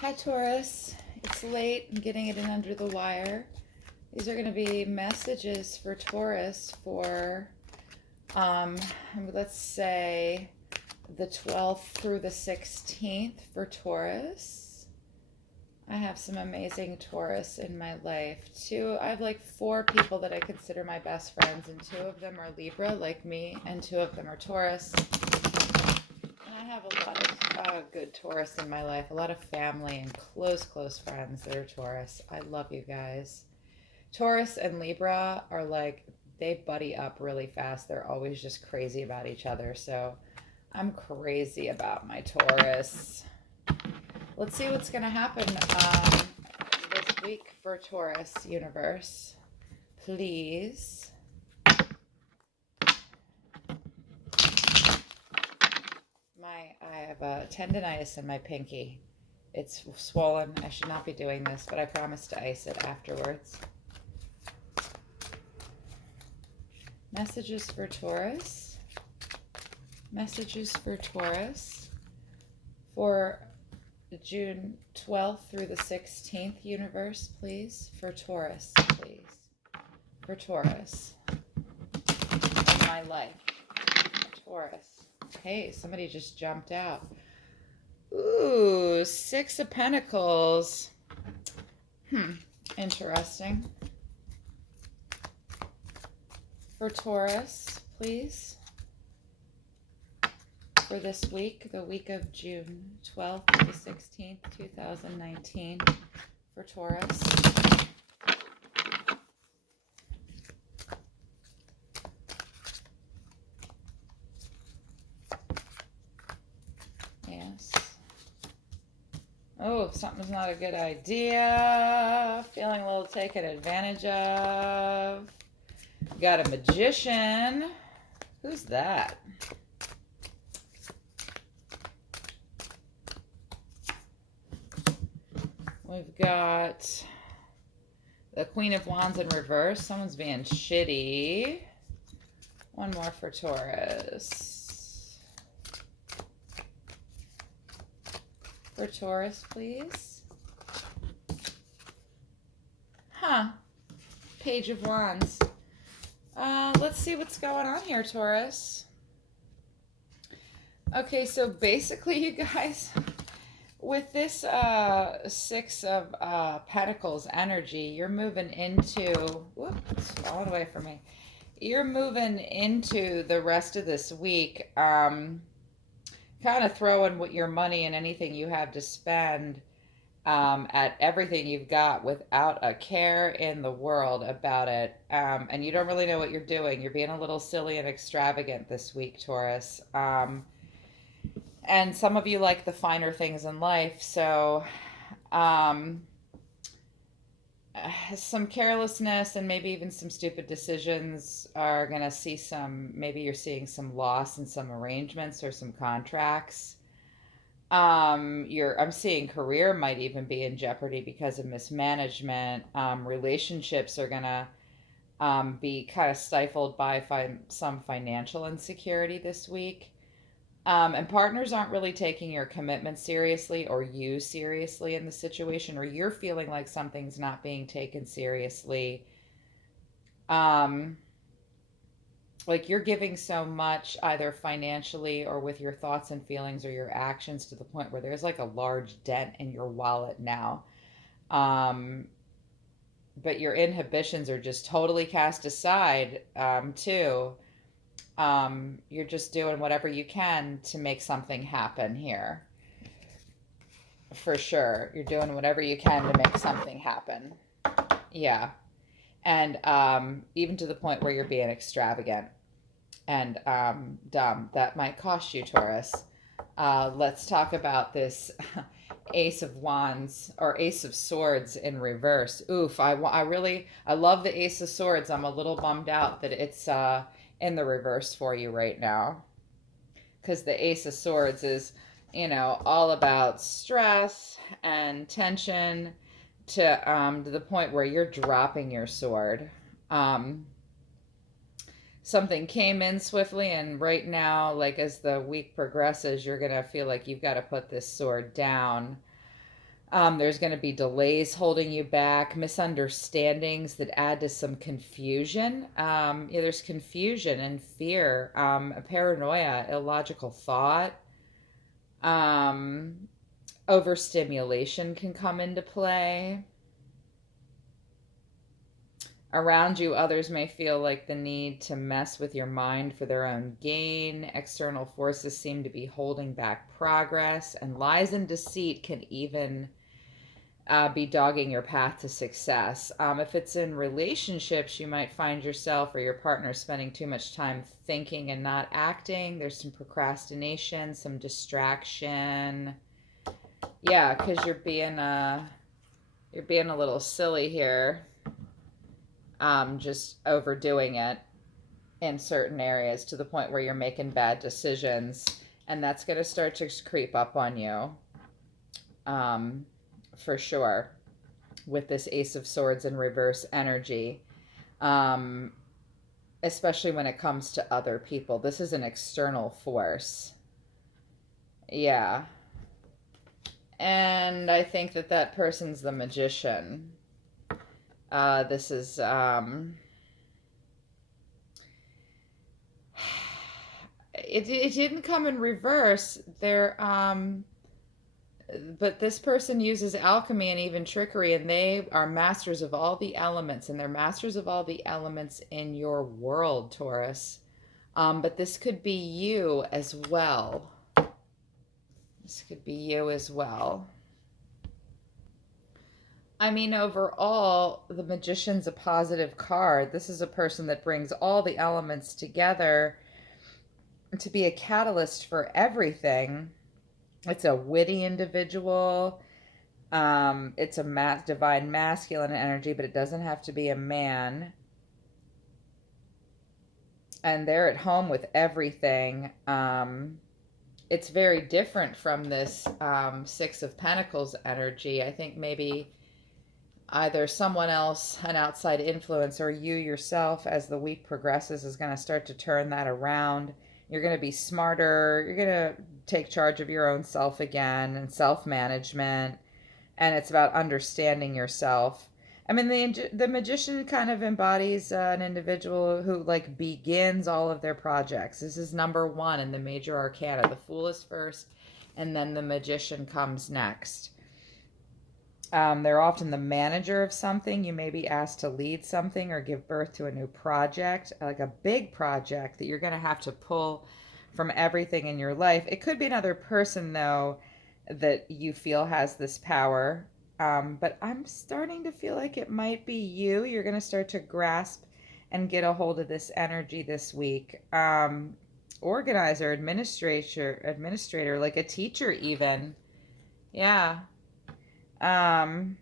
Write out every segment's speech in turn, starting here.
Hi, Taurus. It's late. I'm getting it in under the wire. These are going to be messages for Taurus for, um, let's say, the 12th through the 16th for Taurus. I have some amazing Taurus in my life. I have like four people that I consider my best friends, and two of them are Libra, like me, and two of them are Taurus. I have a lot of good Taurus in my life, a lot of family and close friends that are Taurus. I love you guys. Taurus and Libra are like, they buddy up really fast. They're always just crazy about each other. So I'm crazy about my Taurus. Let's see what's going to happen this week for Taurus universe. Please. I have a tendonitis in my pinky. It's swollen. I should not be doing this, but I promise to ice it afterwards. Messages for Taurus. Messages for Taurus for June 12th through the 16th universe, please. For Taurus, please. For Taurus. In my life. Taurus. Hey, somebody just jumped out. Ooh, Six of Pentacles. Interesting. For Taurus, please. For this week, the week of June 12th to the 16th, 2019. For Taurus. Yes. Oh, something's not a good idea. Feeling a little taken advantage of. Got a Magician. Who's that? We've got the Queen of Wands in reverse. Someone's being shitty. One more for Taurus. For Taurus, please. Page of Wands. Let's see what's going on here, Taurus. Okay, so basically, you guys, with this Six of Pentacles energy, you're moving into... Whoops, it's falling away from me. You're moving into the rest of this week, kind of throwing what your money and anything you have to spend at everything you've got without a care in the world about it. And you don't really know what you're doing. You're being a little silly and extravagant this week, Taurus. And some of you like the finer things in life. So some carelessness and maybe even some stupid decisions are going to see maybe you're seeing some loss in some arrangements or some contracts. I'm seeing career might even be in jeopardy because of mismanagement. Relationships are gonna be kind of stifled by some financial insecurity this week. And partners aren't really taking your commitment seriously or you seriously in the situation, or you're feeling like something's not being taken seriously. Like you're giving so much either financially or with your thoughts and feelings or your actions to the point where there's like a large dent in your wallet now. But your inhibitions are just totally cast aside, too. You're just doing whatever you can to make something happen here. For sure. You're doing whatever you can to make something happen. Yeah. And even to the point where you're being extravagant and dumb. That might cost you, Taurus. Let's talk about this Ace of Wands or Ace of Swords in reverse. Oof, I love the Ace of Swords. I'm a little bummed out that it's in the reverse for you right now. Because the Ace of Swords is, all about stress and tension to the point where you're dropping your sword. Something came in swiftly, and right now, like as the week progresses, you're gonna feel like you've got to put this sword down. There's going to be delays holding you back, misunderstandings that add to some confusion. Yeah, there's confusion and fear, paranoia, illogical thought. Um, Overstimulation can come into play. Around you, others may feel like the need to mess with your mind for their own gain. External forces seem to be holding back progress, and lies and deceit can even be dogging your path to success. If it's in relationships, you might find yourself or your partner spending too much time thinking and not acting. There's some procrastination, some distraction. Yeah, because you're being a little silly here, just overdoing it in certain areas to the point where you're making bad decisions, and that's going to start to creep up on you, for sure, with this Ace of Swords in reverse energy, um, especially when it comes to other people. This is an external force. Yeah. And I think that that person's the Magician. This is it didn't come in reverse there, but this person uses alchemy and even trickery, and they are masters of all the elements, and they're masters of all the elements in your world, Taurus. But this could be you as well. This could be you as well. I mean, overall, the Magician's a positive card. This is a person that brings all the elements together to be a catalyst for everything. It's a witty individual. It's a divine masculine energy, but it doesn't have to be a man. And they're at home with everything. It's very different from this Six of Pentacles energy. I think maybe either someone else, an outside influence, or you yourself, as the week progresses, is going to start to turn that around. You're going to be smarter. You're going to take charge of your own self again, and self-management. And it's about understanding yourself. I mean, the Magician kind of embodies an individual who like begins all of their projects. This is number one in the major arcana. The Fool is first, and then the Magician comes next. They're often the manager of something. You may be asked to lead something or give birth to a new project, like a big project that you're going to have to pull from everything in your life. It could be another person, though, that you feel has this power. But I'm starting to feel like it might be you. You're going to start to grasp and get a hold of this energy this week. Organizer, administrator, like a teacher even. Yeah. And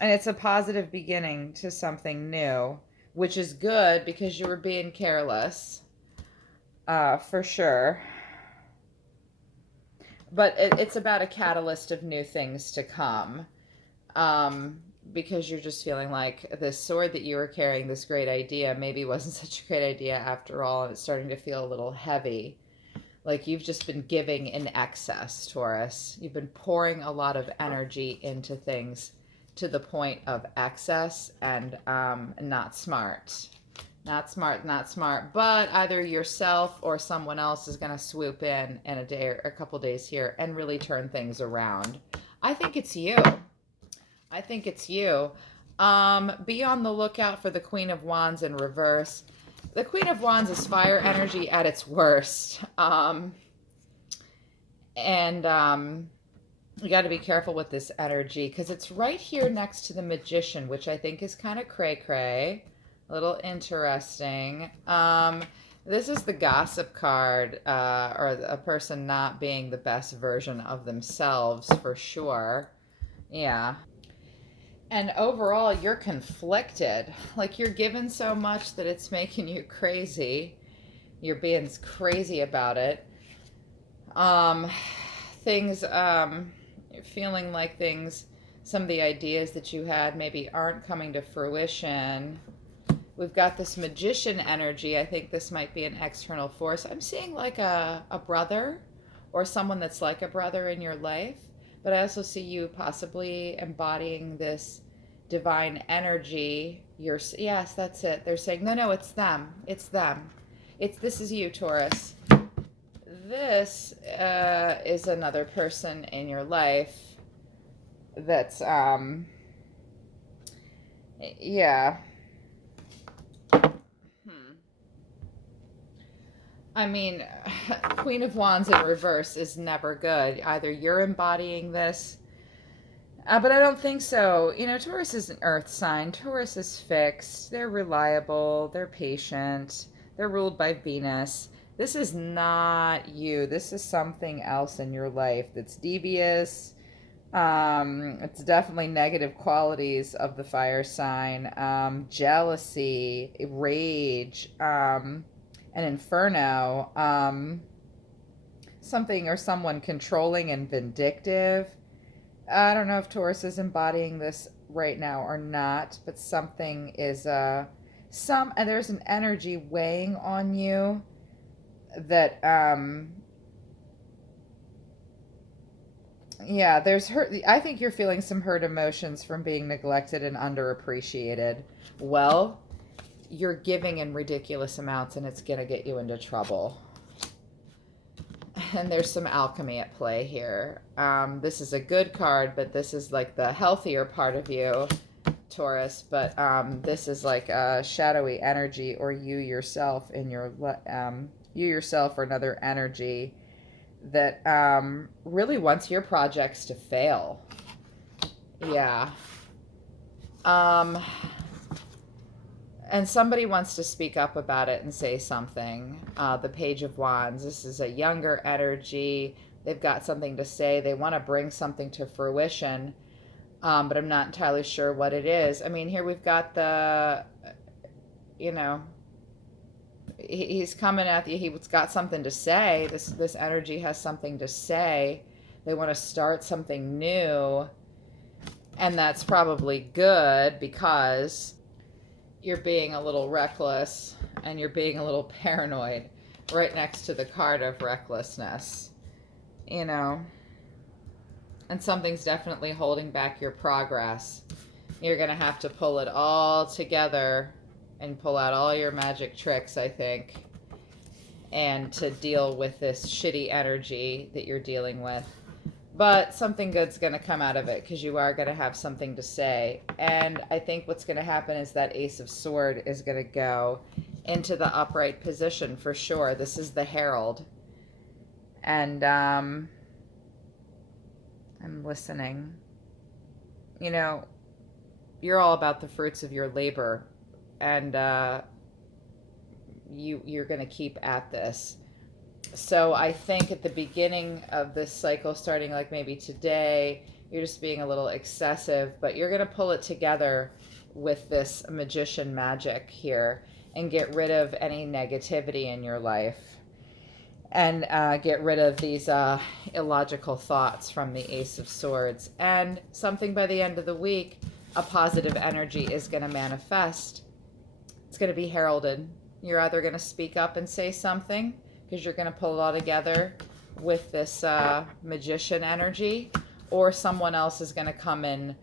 it's a positive beginning to something new, which is good because you were being careless, for sure. But it's about a catalyst of new things to come, because you're just feeling like this sword that you were carrying, this great idea, maybe wasn't such a great idea after all, and it's starting to feel a little heavy. Like you've just been giving in excess, Taurus. You've been pouring a lot of energy into things to the point of excess, and not smart. Not smart, not smart. But either yourself or someone else is going to swoop in a day or a couple days here and really turn things around. I think it's you. I think it's you. Be on the lookout for the Queen of Wands in reverse. The Queen of Wands is fire energy at its worst. You got to be careful with this energy because it's right here next to the Magician, which I think is kind of cray-cray, a little interesting. This is the gossip card, or a person not being the best version of themselves, for sure. Yeah. And overall, you're conflicted. Like you're given so much that it's making you crazy. You're being crazy about it. Things, feeling like things, some of the ideas that you had maybe aren't coming to fruition. We've got this Magician energy. I think this might be an external force. I'm seeing like a brother or someone that's like a brother in your life. but I also see you possibly embodying this divine energy. Yes, that's it. They're saying, no, it's them. It's them. This is you, Taurus. This is another person in your life that's, yeah. I mean, Queen of Wands in reverse is never good. Either you're embodying this, but I don't think so. You know, Taurus is an earth sign. Taurus is fixed. They're reliable. They're patient. They're ruled by Venus. This is not you. This is something else in your life that's devious. It's definitely negative qualities of the fire sign. Jealousy, rage, an inferno, something or someone controlling and vindictive. I don't know if Taurus is embodying this right now or not, but something is and there's an energy weighing on you that yeah, there's hurt. I think you're feeling some hurt emotions from being neglected and underappreciated. Well, you're giving in ridiculous amounts and it's going to get you into trouble. And there's some alchemy at play here. This is a good card, but this is like the healthier part of you, Taurus. But this is like a shadowy energy, or you yourself in your you yourself or another energy that really wants your projects to fail. Yeah. And somebody wants to speak up about it and say something. The Page of Wands. This is a younger energy. They've got something to say. They want to bring something to fruition, but I'm not entirely sure what it is. I mean, here we've got the, you know, he's coming at you. He's got something to say. This energy has something to say. They want to start something new, and that's probably good because you're being a little reckless and you're being a little paranoid right next to the card of recklessness, you know, and something's definitely holding back your progress. You're going to have to pull it all together and pull out all your magic tricks, I think, and to deal with this shitty energy that you're dealing with. But something good's going to come out of it because you are going to have something to say. And I think what's going to happen is that Ace of Swords is going to go into the upright position for sure. This is the Herald. And I'm listening. You know, you're all about the fruits of your labor. And you're going to keep at this. So I think at the beginning of this cycle, starting like maybe today, you're just being a little excessive, but you're going to pull it together with this magician magic here and get rid of any negativity in your life and get rid of these illogical thoughts from the Ace of Swords. And something by the end of the week, a positive energy is going to manifest. It's going to be heralded. You're either going to speak up and say something, because you're going to pull it all together with this magician energy, or someone else is going to come in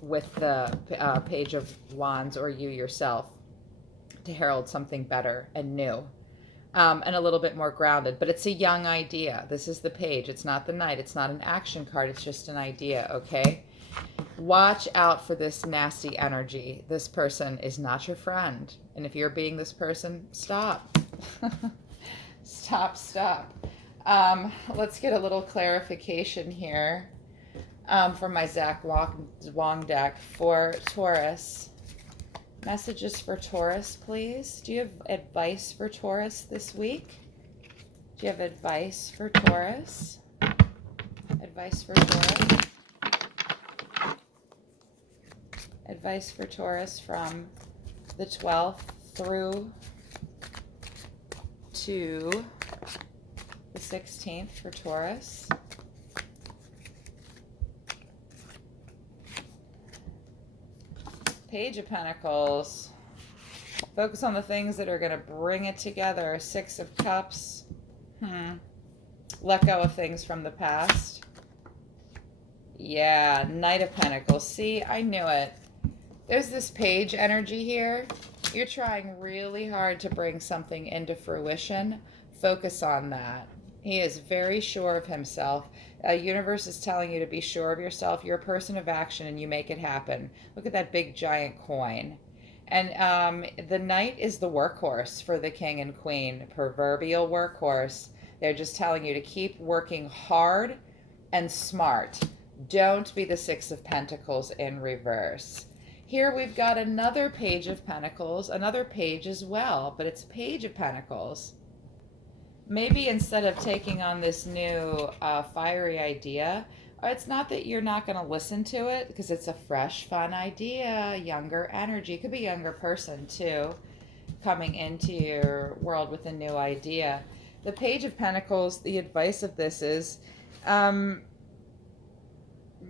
with the Page of Wands, or you yourself, to herald something better and new, and a little bit more grounded. But it's a young idea. This is the Page. It's not the Knight. It's not an action card. It's just an idea, okay? Watch out for this nasty energy. This person is not your friend. And if you're being this person, stop. Stop. Let's get a little clarification here from my Zach Wong deck for Taurus. Messages for Taurus, please. Do you have advice for Taurus this week? Do you have advice for Taurus? Advice for Taurus? Advice for Taurus from the 12th through to the 16th for Taurus. Page of Pentacles. Focus on the things that are going to bring it together. 6 of Cups. Let go of things from the past. Yeah, Knight of Pentacles. See, I knew it. There's this page energy here. You're trying really hard to bring something into fruition. Focus on that. He is very sure of himself. Universe is telling you to be sure of yourself. You're a person of action and you make it happen. Look at that big giant coin. And the knight is the workhorse for the king and queen, proverbial workhorse. They're just telling you to keep working hard and smart. Don't be the Six of Pentacles in reverse. Here we've got another Page of Pentacles, another page as well, but it's Page of Pentacles. Maybe instead of taking on this new fiery idea, it's not that you're not going to listen to it, because it's a fresh, fun idea, younger energy. It could be a younger person too, coming into your world with a new idea. The Page of Pentacles, the advice of this is,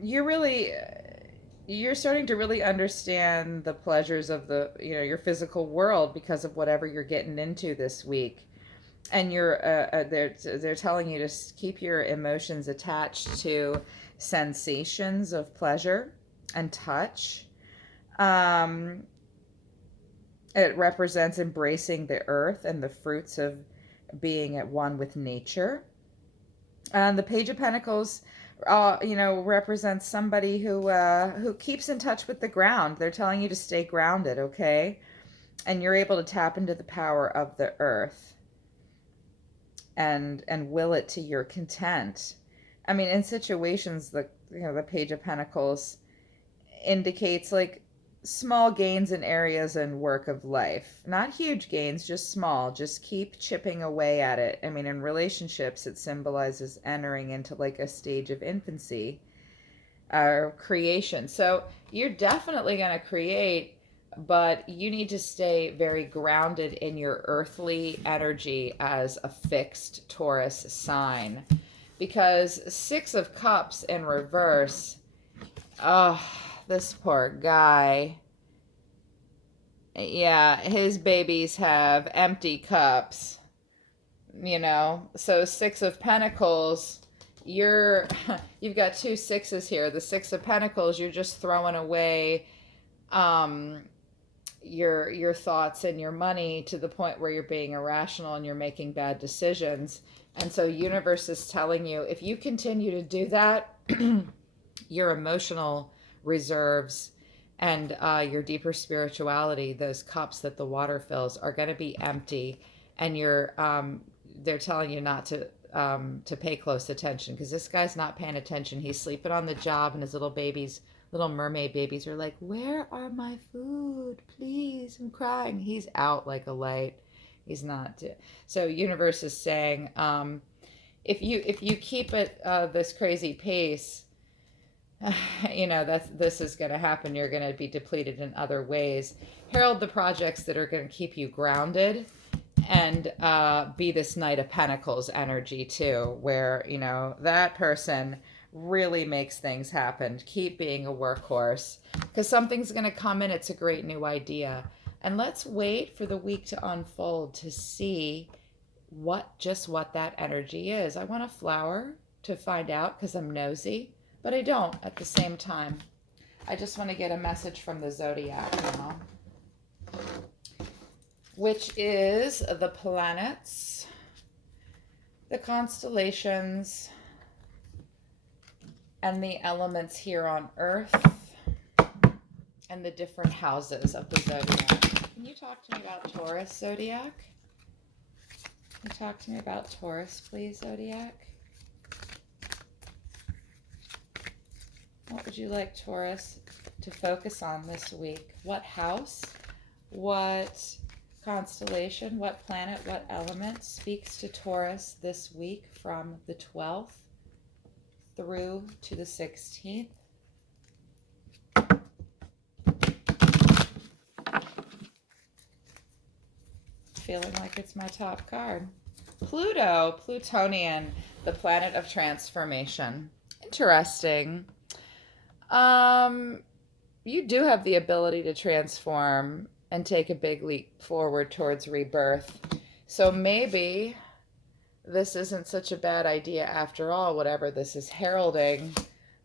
you're starting to really understand the pleasures of the, your physical world because of whatever you're getting into this week. And they're telling you to keep your emotions attached to sensations of pleasure and touch. It represents embracing the earth and the fruits of being at one with nature. And the Page of Pentacles, represents somebody who keeps in touch with the ground. They're telling you to stay grounded, okay? And you're able to tap into the power of the earth and will it to your content. I mean, in situations, the Page of Pentacles indicates like small gains in areas and work of life. Not huge gains, just small. Just keep chipping away at it. I mean, in relationships, it symbolizes entering into like a stage of infancy or creation. So you're definitely going to create, but you need to stay very grounded in your earthly energy as a fixed Taurus sign. Because Six of Cups in reverse, oh, this poor guy. Yeah, his babies have empty cups, So Six of Pentacles, you've got two sixes here. The Six of Pentacles, you're just throwing away your thoughts and your money to the point where you're being irrational and you're making bad decisions. And so universe is telling you, if you continue to do that, your emotional reserves and your deeper spirituality, those cups that the water fills, are going to be empty. And they're telling you not to pay close attention, because this guy's not paying attention. He's sleeping on the job, and his little mermaid babies are like, "Where are my food? Please, I'm crying." He's out like a light. He's not. So universe is saying, if you keep it this crazy pace, this is going to happen. You're going to be depleted in other ways. Herald the projects that are going to keep you grounded, and be this Knight of Pentacles energy too, where that person really makes things happen. Keep being a workhorse, because something's going to come in. It's a great new idea. And let's wait for the week to unfold to see what that energy is. I want a flower to find out, because I'm nosy, but I don't at the same time. I just want to get a message from the zodiac now, which is the planets, the constellations, and the elements here on Earth, and the different houses of the zodiac. Can you talk to me about Taurus, zodiac? Can you talk to me about Taurus, please, zodiac? What would you like Taurus to focus on this week? What house? What constellation? What planet? What element speaks to Taurus this week from the 12th through to the 16th? Feeling like it's my top card. Pluto, Plutonian, the planet of transformation. Interesting. You do have the ability to transform and take a big leap forward towards rebirth. So maybe this isn't such a bad idea after all, whatever this is heralding.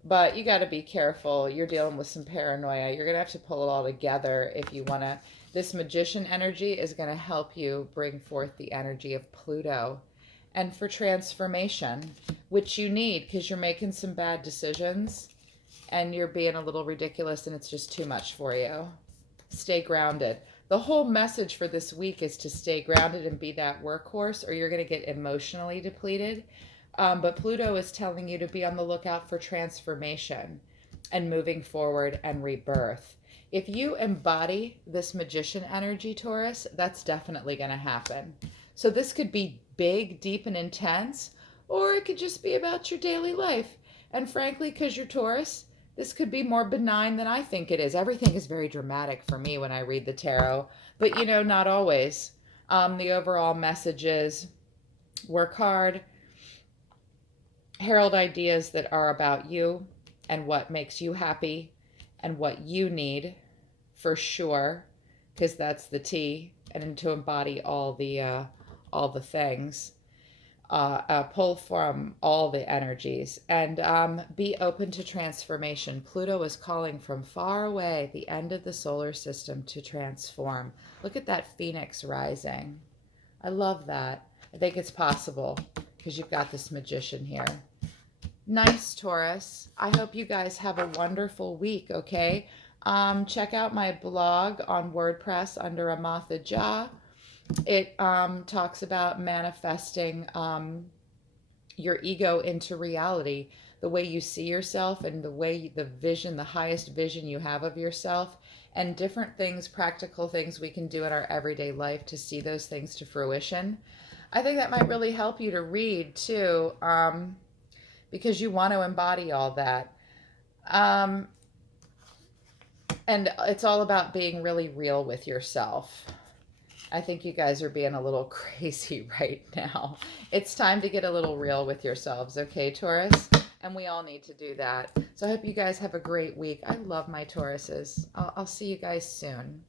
But you got to be careful. You're dealing with some paranoia. You're going to have to pull it all together if you want to. This magician energy is going to help you bring forth the energy of Pluto and for transformation, which you need because you're making some bad decisions and you're being a little ridiculous and it's just too much for you. Stay grounded. The whole message for this week is to stay grounded and be that workhorse, or you're going to get emotionally depleted. But Pluto is telling you to be on the lookout for transformation and moving forward and rebirth. If you embody this magician energy, Taurus, that's definitely going to happen. So this could be big, deep, and intense, or it could just be about your daily life. And frankly, because you're Taurus, this could be more benign than I think it is. Everything is very dramatic for me when I read the tarot, but you know, not always. The overall message is work hard, herald ideas that are about you and what makes you happy and what you need for sure, because that's the T, and to embody all the things. Pull from all the energies and be open to transformation. Pluto is calling from far away, the end of the solar system, to transform. Look at that phoenix rising. I love that. I think it's possible because you've got this magician here. Nice, Taurus. I hope you guys have a wonderful week, okay? Check out my blog on WordPress under Amatha Jah. It talks about manifesting your ego into reality, the way you see yourself and the way the vision, the highest vision you have of yourself, and different things, practical things we can do in our everyday life to see those things to fruition. I think that might really help you to read too, because you want to embody all that. And it's all about being really real with yourself. I think you guys are being a little crazy right now. It's time to get a little real with yourselves, okay, Taurus? And we all need to do that. So I hope you guys have a great week. I love my Tauruses. I'll see you guys soon.